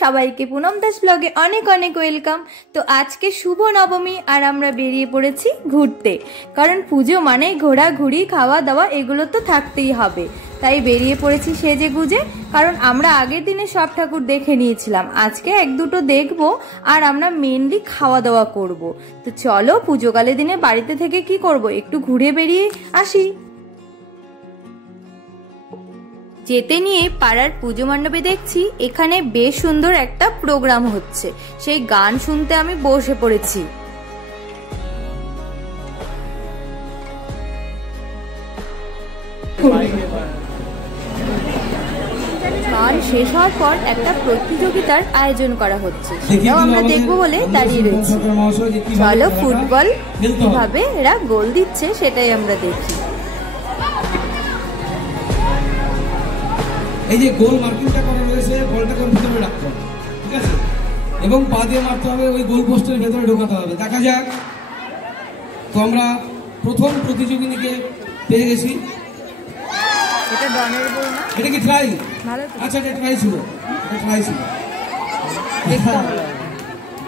সবাইকে পুনম দাস ব্লগে অনেক অনেক ওয়েলকাম। তো আজকে শুভ নবমী আর আমরা বেরিয়ে পড়েছি ঘুরতে, কারণ পুজো মানে ঘোরাঘুরি খাওয়া দাওয়া এগুলো তো থাকতেই হবে। তাই বেরিয়ে পড়েছি সেজে গুজে, কারণ আমরা আগের দিনে সব ঠাকুর দেখে নিয়েছিলাম, আজকে এক দুটো দেখবো আর আমরা মেনলি খাওয়া দাওয়া করব। তো চলো পুজোকালে দিনে বাড়িতে থেকে কি করব, একটু ঘুরে বেরিয়ে আসি। যেতে নিয়ে পাড়ার পুজো মণ্ডপে দেখছি এখানে বেশ সুন্দর একটা প্রোগ্রাম হচ্ছে, সেই গান শুনতে আমি বসে পড়েছি। গান শেষ হওয়ার পর একটা প্রতিযোগিতার আয়োজন করা হচ্ছে, সেটাও আমরা দেখবো বলে দাঁড়িয়ে রয়েছি। চলো ফুটবল কিভাবে এরা গোল দিচ্ছে সেটাই আমরা দেখি। এই যে গোল মার্কিংটা করা রয়েছে, বলটাকে ভিতরে রাখতে হবে, ঠিক আছে, এবং পা দিয়ে মারতে হবে, ওই গোল পোস্টের ভেতরে ঢোকাতে হবে। দেখা যাক। তো আমরা প্রথম প্রতিযোগিনীকে পেয়ে গেছি। এটা কি ট্রাই? আচ্ছা, এটা ট্রাই ছিল,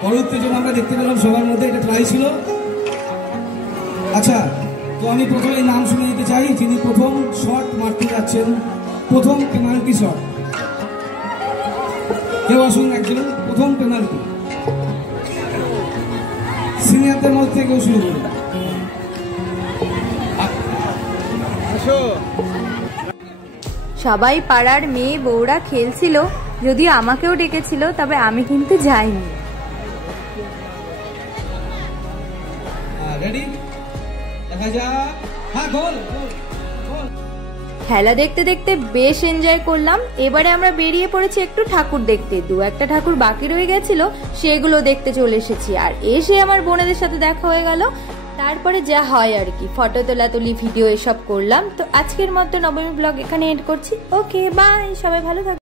বড় উত্তেজনা আমরা দেখতে পেলাম সবার মধ্যে, এটা ট্রাই ছিল। আচ্ছা, তো আমি প্রথমে নাম শুনে নিতে চাই, যিনি প্রথম শট মারতে যাচ্ছেন, প্রথম পেনাল্টি শট। কেউ আসুন, একজন প্রথম পেনাল্টি। সিনিয়রদের মধ্যে কেউ শুরু করুন। সবাই পাড়ার মেয়ে বউরা খেলছিল, যদিও আমাকেও ডেকেছিল, তবে আমি কিন্তু যাইনি। রেডি? দেখা যাক। হ্যাঁ, গোল। খেলা দেখতে দেখতে বেশ এনজয় করলাম। এবারে আমরা বেরিয়ে পড়েছি একটু ঠাকুর দেখতে। দু একটা ঠাকুর বাকি রয়ে গেছিল, সেগুলো দেখতে চলে এসেছি। আর এসে আমার বোনেদের সাথে দেখা হয়ে গেল। তারপরে যা হয় আর কি, ফটো তোলাতুলি, ভিডিও এসব করলাম। তো আজকের মতো নবমী ব্লগ এখানে এন্ড করছি। ওকে বাই, সবাই ভালো থাকবে।